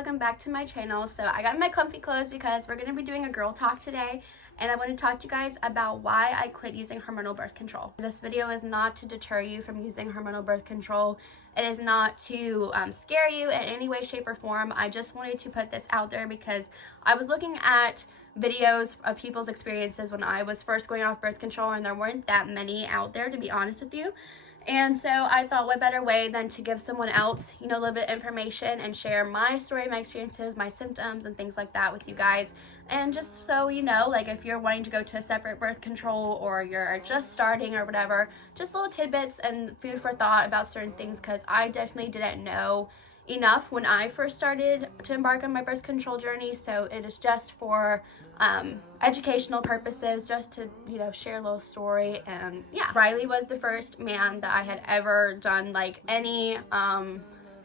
welcome back to my channel. So I got my comfy clothes because we're going to be doing a girl talk today, and I want to talk to you guys about why I quit using hormonal birth control. This video is not to deter you from using hormonal birth control. It is not to scare you in any way, shape, or form. I just wanted to put this out there because I was looking at videos of people's experiences when I was first going off birth control, and there weren't that many out there, to be honest with you. And so I thought, what better way than to give someone else, a little bit of information and share my story, my experiences, my symptoms, and things like that with you guys. And just so you know, like if you're wanting to go to a separate birth control or you're just starting or whatever, just little tidbits and food for thought about certain things, because I definitely didn't know enough when I first started to embark on my birth control journey. So it is just for educational purposes, just to share a little story. And yeah, Riley was the first man that I had ever done like any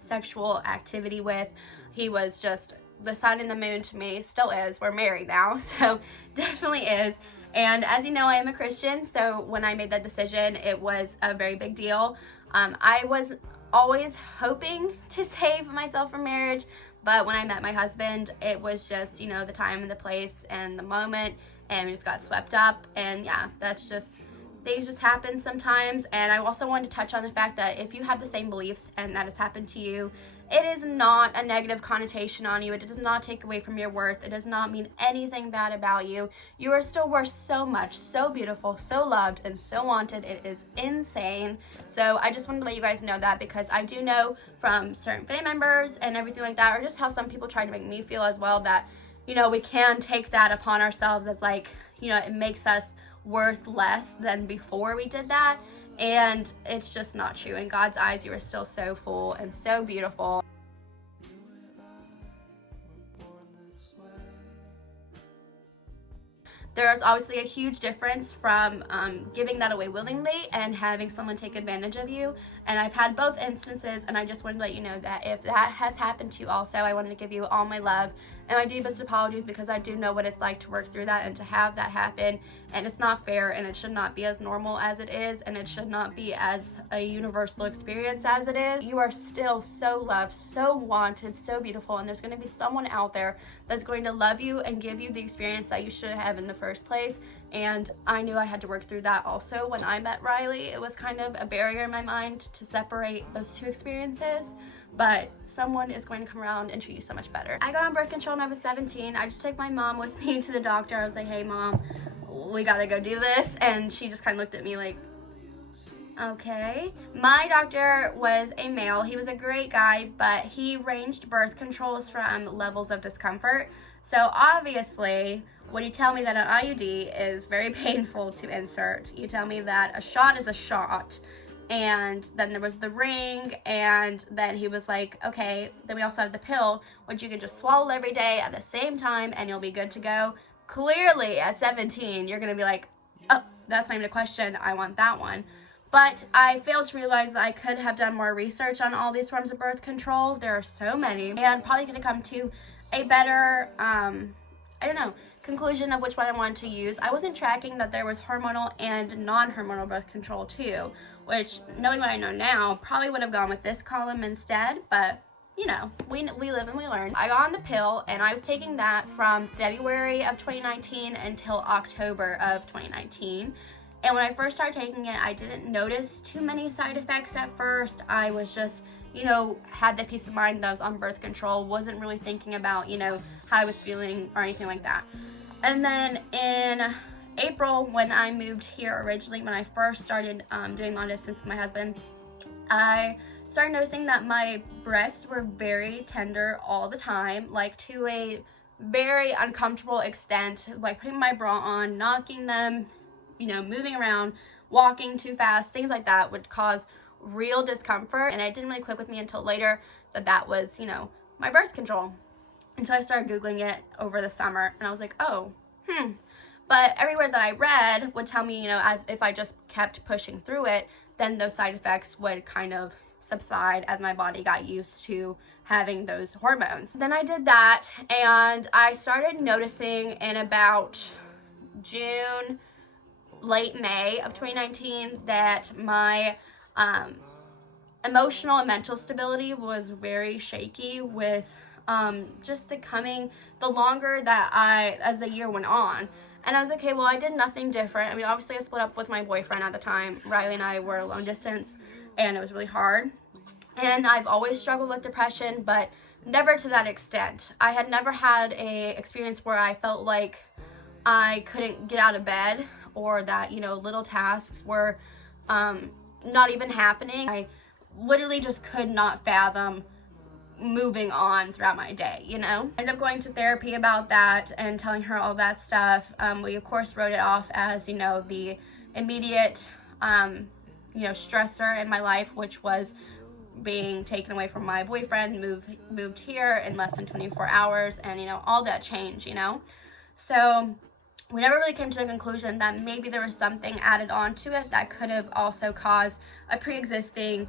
sexual activity with. He was just the sun and the moon to me. Still is. We're married now, so definitely is. And as you know, I am a Christian, so when I made that decision, it was a very big deal. I was always hoping to save myself from marriage, but when I met my husband, it was just, the time and the place and the moment, and we just got swept up. And yeah, that's just, things just happen sometimes. And I also wanted to touch on the fact that if you have the same beliefs and that has happened to you, it is not a negative connotation on you. It does not take away from your worth. It does not mean anything bad about you. You are still worth so much, so beautiful, so loved, and so wanted. It is insane. So I just wanted to let you guys know that, because I do know from certain family members and everything like that, or just how some people try to make me feel as well, that, we can take that upon ourselves as like, it makes us worth less than before we did that. And it's just not true. In God's eyes, you are still so full and so beautiful. There's obviously a huge difference from giving that away willingly and having someone take advantage of you. And I've had both instances, and I just wanted to let you know that if that has happened to you also, I wanted to give you all my love and my deepest apologies, because I do know what it's like to work through that and to have that happen. And it's not fair, and it should not be as normal as it is, and it should not be as a universal experience as it is. You are still so loved, so wanted, so beautiful, and there's going to be someone out there that's going to love you and give you the experience that you should have in the first place. And I knew I had to work through that also. When I met Riley, it was kind of a barrier in my mind to separate those two experiences, but someone is going to come around and treat you so much better. I got on birth control when I was 17. I just took my mom with me to the doctor. I was like, hey mom, we gotta go do this. And she just kind of looked at me like, okay. My doctor was a male. He was a great guy, but he ranged birth controls from levels of discomfort. So obviously, when you tell me that an IUD is very painful to insert, you tell me that a shot is a shot, and then there was the ring, and then he was like, okay, then we also have the pill, which you can just swallow every day at the same time and you'll be good to go. Clearly at 17, you're gonna be like, oh, that's not even a question, I want that one. But I failed to realize that I could have done more research on all these forms of birth control. There are so many, and probably could have come to a better, conclusion of which one I wanted to use. I wasn't tracking that there was hormonal and non-hormonal birth control too, which, knowing what I know now, probably would have gone with this column instead, but we live and we learn. I got on the pill, and I was taking that from February of 2019 until October of 2019. And when I first started taking it, I didn't notice too many side effects at first. I was just, had the peace of mind that I was on birth control, wasn't really thinking about, how I was feeling or anything like that. And then in April, when I moved here originally, when I first started doing long distance with my husband, I started noticing that my breasts were very tender all the time, like to a very uncomfortable extent, like putting my bra on, knocking them, moving around, walking too fast, things like that would cause real discomfort. And it didn't really click with me until later that was, my birth control. And so I started Googling it over the summer, and I was like, oh, But everywhere that I read would tell me, as if I just kept pushing through it, then those side effects would kind of subside as my body got used to having those hormones. Then I did that, and I started noticing in about June, late May of 2019, that my emotional and mental stability was very shaky, with just the longer that as the year went on. And I was like, okay, well, I did nothing different. I mean, obviously I split up with my boyfriend at the time. Riley and I were long distance, and it was really hard. And I've always struggled with depression, but never to that extent. I had never had a experience where I felt like I couldn't get out of bed, or that, you know, little tasks were not even happening. I literally just could not fathom moving on throughout my day, you know. I ended up going to therapy about that and telling her all that stuff. We of course wrote it off as, you know, the immediate you know, stressor in my life, which was being taken away from my boyfriend, moved here in less than 24 hours, and, you know, all that change, you know. So we never really came to the conclusion that maybe there was something added on to it that could have also caused a pre-existing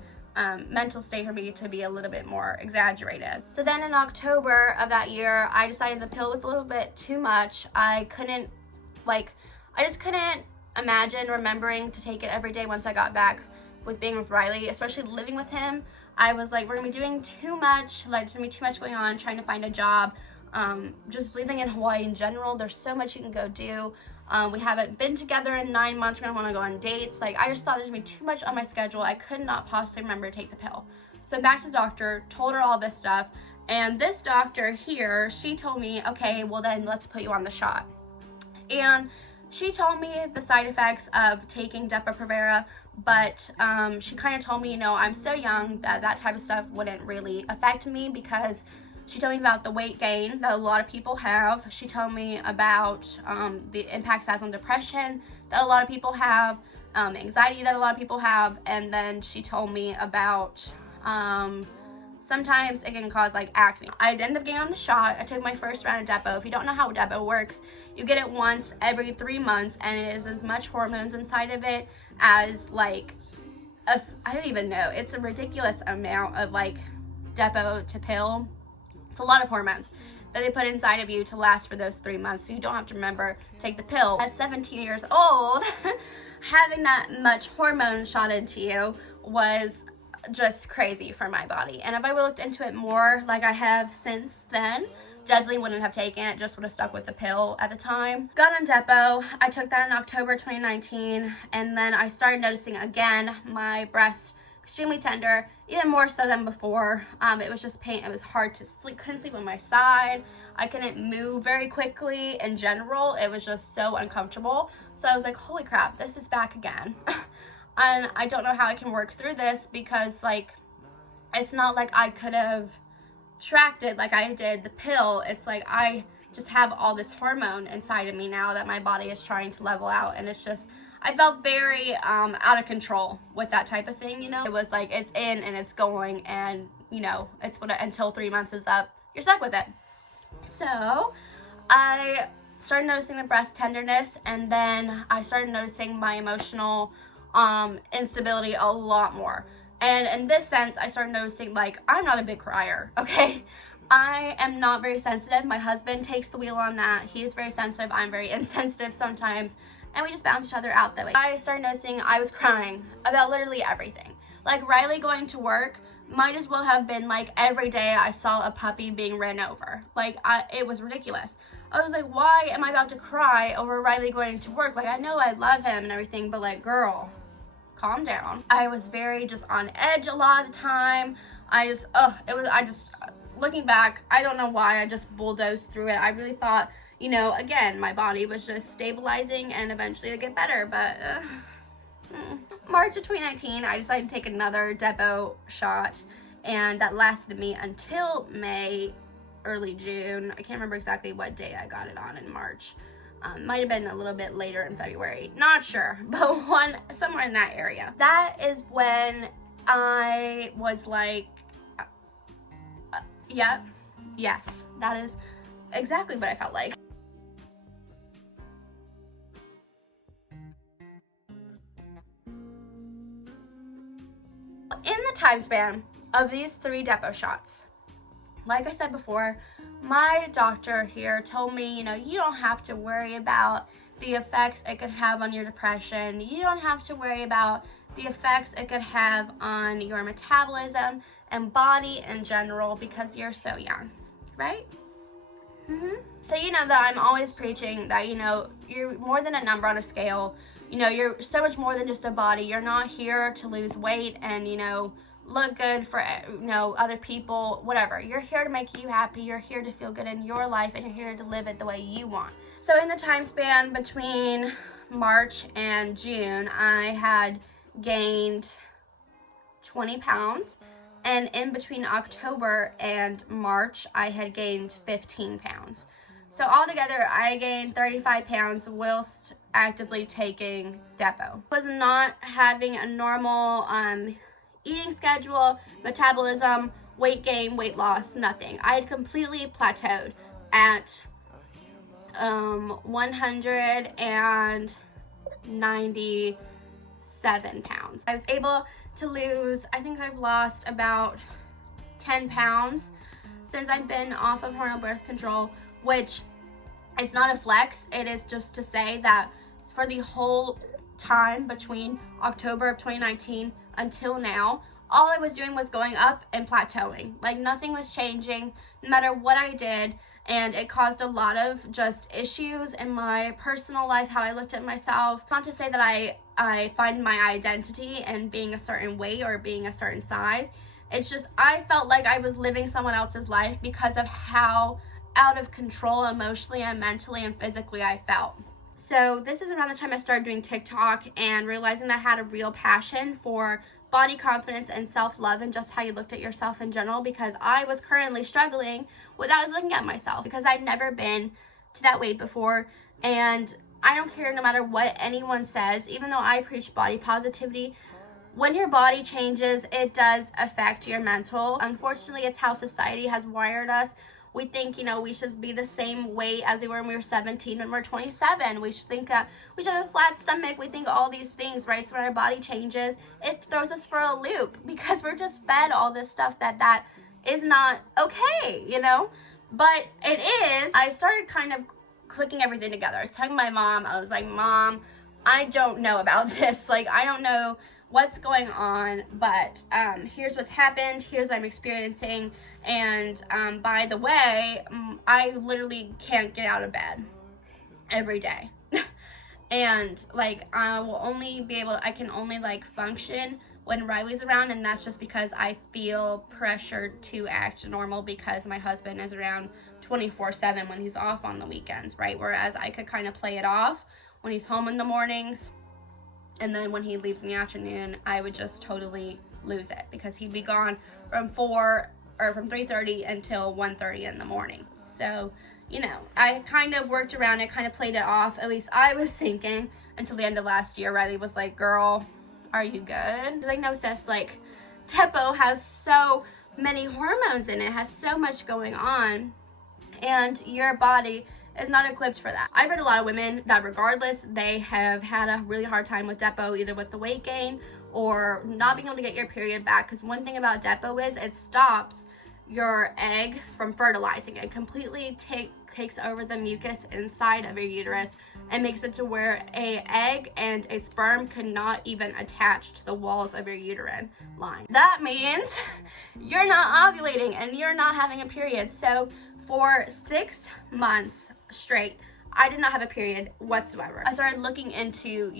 mental state for me to be a little bit more exaggerated. So then in October of that year, I decided the pill was a little bit too much. I just couldn't imagine remembering to take it every day once I got back with being with Riley, especially living with him. I was like, we're gonna be doing too much, like there's gonna be too much going on, trying to find a job. Just living in Hawaii in general, there's so much you can go do. We haven't been together in 9 months. We're gonna want to go on dates. Like, I just thought there's gonna be too much on my schedule. I could not possibly remember to take the pill. So back to the doctor, told her all this stuff, and this doctor here, she told me, okay, well then let's put you on the shot. And she told me the side effects of taking Depo-Provera, but she kind of told me, you know, I'm so young that that type of stuff wouldn't really affect me, because she told me about the weight gain that a lot of people have. She told me about the impacts it has on depression that a lot of people have, anxiety that a lot of people have, and then she told me about sometimes it can cause like acne. I ended up getting on the shot. I took my first round of Depo. If you don't know how Depo works, you get it once every 3 months, and it is as much hormones inside of it as like, I don't even know. It's a ridiculous amount of like Depo to pill. It's a lot of hormones that they put inside of you to last for those 3 months, so you don't have to remember to take the pill. At 17 years old, having that much hormone shot into you was just crazy for my body. And if I would have looked into it more like I have since then, definitely wouldn't have taken it, just would have stuck with the pill at the time. Got on Depo. I took that in October 2019, and then I started noticing again my breasts extremely tender, even more so than before. It was just pain. It was hard to sleep. Couldn't sleep on my side. I couldn't move very quickly. In general, it was just so uncomfortable. So I was like, holy crap, this is back again. And I don't know how I can work through this, because like, it's not like I could have tracked it like I did the pill. It's like I just have all this hormone inside of me now that my body is trying to level out, and it's just, I felt very out of control with that type of thing, you know. It was like, it's in and it's going, and you know, it's what until 3 months is up, you're stuck with it. So I started noticing the breast tenderness, and then I started noticing my emotional instability a lot more. And in this sense, I started noticing, like, I'm not a big crier, okay? I am not very sensitive. My husband takes the wheel on that. He is very sensitive. I'm very insensitive sometimes, and we just balance each other out that way. I started noticing I was crying about literally everything. Like, Riley going to work might as well have been like every day I saw a puppy being ran over. Like, it was ridiculous. I was like, why am I about to cry over Riley going to work? Like, I know I love him and everything, but like, girl, calm down. I was very just on edge a lot of the time. Looking back, I don't know why I just bulldozed through it. I really thought, you know, again, my body was just stabilizing and eventually it'd get better, but March of 2019, I decided to take another Depo shot, and that lasted me until May, early June. I can't remember exactly what day I got it on in March. Might have been a little bit later in February, not sure, but somewhere in that area. That is when I was like, yep, yes, that is exactly what I felt like. In the time span of these 3 Depo shots, like I said before, my doctor here told me, you know, you don't have to worry about the effects it could have on your depression. You don't have to worry about the effects it could have on your metabolism and body in general, because you're so young. right? So you know that I'm always preaching that, you're more than a number on a scale. You're so much more than just a body. You're not here to lose weight and, look good for, other people, whatever. You're here to make you happy. You're here to feel good in your life, and you're here to live it the way you want. So in the time span between March and June, I had gained 20 pounds. And in between October and March, I had gained 15 pounds. So altogether, I gained 35 pounds whilst actively taking Depo. I was not having a normal eating schedule, metabolism, weight gain, weight loss, nothing. I had completely plateaued at 197 pounds. I was able to lose, I think I've lost about 10 pounds since I've been off of hormonal birth control, which is not a flex. It is just to say that for the whole time between October of 2019 until now, all I was doing was going up and plateauing. Like, nothing was changing no matter what I did, and it caused a lot of just issues in my personal life, how I looked at myself. Not to say that I find my identity in being a certain weight or being a certain size. It's just I felt like I was living someone else's life because of how out of control emotionally and mentally and physically I felt. So this is around the time I started doing TikTok and realizing that I had a real passion for body confidence and self-love and just how you looked at yourself in general, because I was currently struggling with how I was looking at myself because I'd never been to that weight before. And I don't care no matter what anyone says, even though I preach body positivity, when your body changes, it does affect your mental. Unfortunately, it's how society has wired us. We think, we should be the same weight as we were when we were 17, when we're 27. We should think that we should have a flat stomach. We think all these things, right? So when our body changes, it throws us for a loop because we're just fed all this stuff that is not okay, But it is. I started kind of clicking everything together. I was telling my mom, I was like, Mom, I don't know about this. Like, I don't know what's going on, but here's what's happened, here's what I'm experiencing, and by the way, I literally can't get out of bed every day. And like I can only like function when Riley's around, and that's just because I feel pressured to act normal because my husband is around 24/7 when he's off on the weekends, right? Whereas I could kind of play it off when he's home in the mornings. And then when he leaves in the afternoon, I would just totally lose it because he'd be gone from 3:30 until 1:30 in the morning. So, I kind of worked around it, kind of played it off. At least I was thinking until the end of last year. Riley was like, girl, are you good? She's like, no, sis, like, Depo has so many hormones in it, has so much going on, and your body is not equipped for that. I've read a lot of women that regardless, they have had a really hard time with Depo, either with the weight gain or not being able to get your period back. Because one thing about Depo is it stops your egg from fertilizing. It completely takes over the mucus inside of your uterus and makes it to where a egg and a sperm cannot even attach to the walls of your uterine line. That means you're not ovulating and you're not having a period. So for 6 months straight, I did not have a period whatsoever. I started looking into,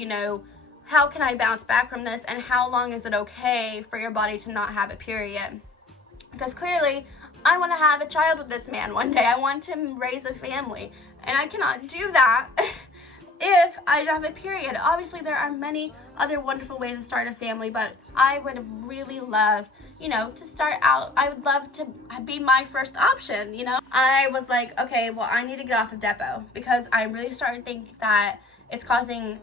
how can I bounce back from this, and how long is it okay for your body to not have a period? Because clearly, I want to have a child with this man one day. I want to raise a family, and I cannot do that if I don't have a period. Obviously, there are many other wonderful ways to start a family, but I would really love, to start out. I would love to be my first option, I was like, okay, well, I need to get off of Depo because I really started thinking that it's causing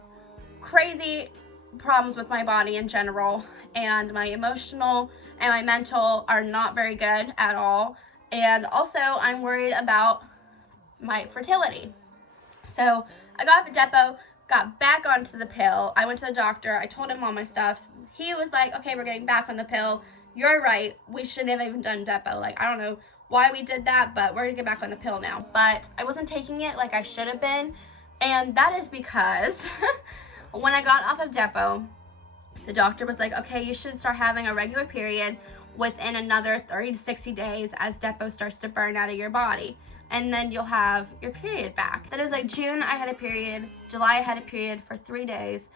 crazy problems with my body in general, and my emotional and my mental are not very good at all. And also, I'm worried about my fertility. So I got off of Depo, got back onto the pill. I went to the doctor. I told him all my stuff. He was like, okay, we're getting back on the pill. You're right. We shouldn't have even done Depo. Like, I don't know why we did that, but we're going to get back on the pill now. But I wasn't taking it like I should have been. And that is because when I got off of Depo, The doctor was like, okay, you should start having a regular period within another 30 to 60 days as Depo starts to burn out of your body. And then you'll have your period back. Then it was like June, I had a period. July, I had a period for 3 days.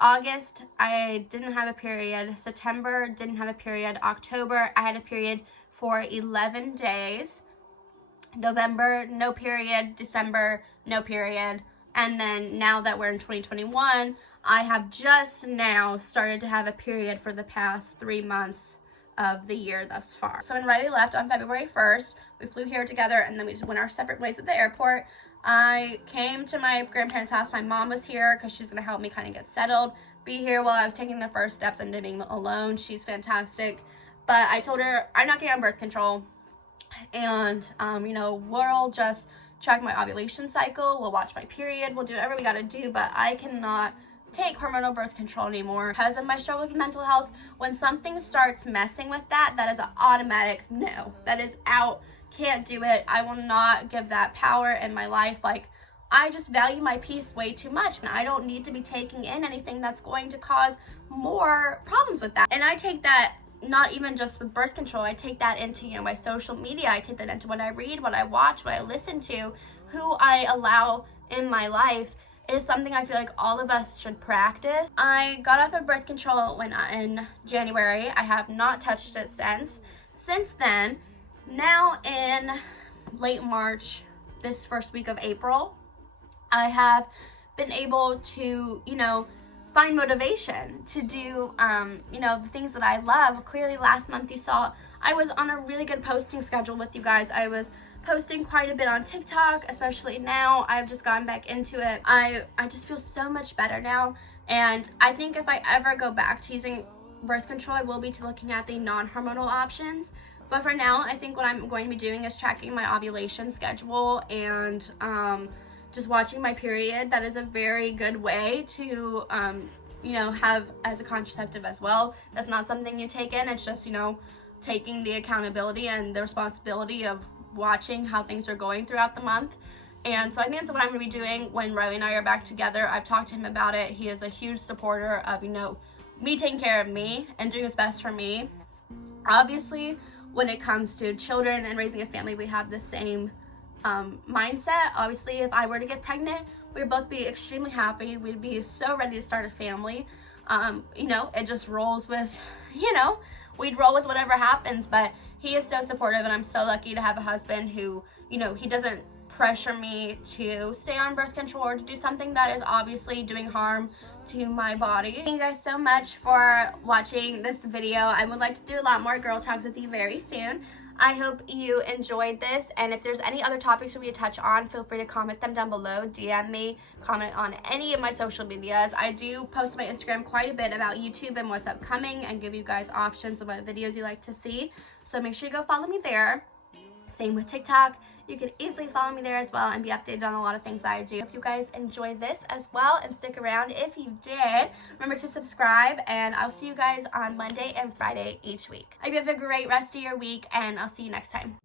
August, I didn't have a period. September, didn't have a period. October, I had a period for 11 days. November, no period. December, no period. And then now that we're in 2021, I have just now started to have a period for the past 3 months of the year thus far. So when Riley left on February 1st, we flew here together and then we just went our separate ways at the airport. I came to my grandparents' house. My mom was here because she was going to help me kind of get settled, be here while I was taking the first steps into being alone. She's fantastic. But I told her I'm not getting on birth control. And, you know, we'll just track my ovulation cycle. We'll watch my period. We'll do whatever we got to do. But I cannot take hormonal birth control anymore because of my struggles with mental health. When something starts messing with that, that is an automatic no. That is out. Can't do it. I will not give that power in my life. Like, I just value my peace way too much, and I don't need to be taking in anything that's going to cause more problems with that. And I take that not even just with birth control. I take that into, you know, my social media. I take that into what I read, what I watch, what I listen to, who I allow in my life. It is something I feel like all of us should practice. I got off of birth control in January. I have not touched it since. Since then, now in late March, this first week of April, I have been able to, you know, find motivation to do, you know, the things that I love. Clearly last month you saw I was on a really good posting schedule with you guys. I was posting quite a bit on TikTok, especially now. I've just gotten back into it. I just feel so much better now. And I think if I ever go back to using birth control, I will be looking at the non-hormonal options. But for now, I think what I'm going to be doing is tracking my ovulation schedule and just watching my period. That is a very good way to, you know, have as a contraceptive as well. That's not something you take in. It's just, you know, taking the accountability and the responsibility of watching how things are going throughout the month. And so I think that's what I'm going to be doing when Riley and I are back together. I've talked to him about it. He is a huge supporter of, you know, me taking care of me and doing what's best for me. Obviously, when it comes to children and raising a family, we have the same mindset. Obviously, if I were to get pregnant, we'd both be extremely happy. We'd be so ready to start a family. You know, it just rolls with, you know, we'd roll with whatever happens. But he is so supportive, and I'm so lucky to have a husband who, you know, he doesn't pressure me to stay on birth control or to do something that is obviously doing harm to my body. Thank you guys so much for watching this video. I would like to do a lot more girl talks with you very soon. I hope you enjoyed this, and if there's any other topics for me to touch on, feel free to comment them down below, DM me, comment on any of my social medias. I do post on my Instagram quite a bit about YouTube and what's upcoming and give you guys options of what videos you like to see, so make sure you go follow me there. Same with TikTok. You can easily follow me there as well and be updated on a lot of things that I do. Hope you guys enjoy this as well and stick around. If you did, remember to subscribe, and I'll see you guys on Monday and Friday each week. I hope you have a great rest of your week, and I'll see you next time.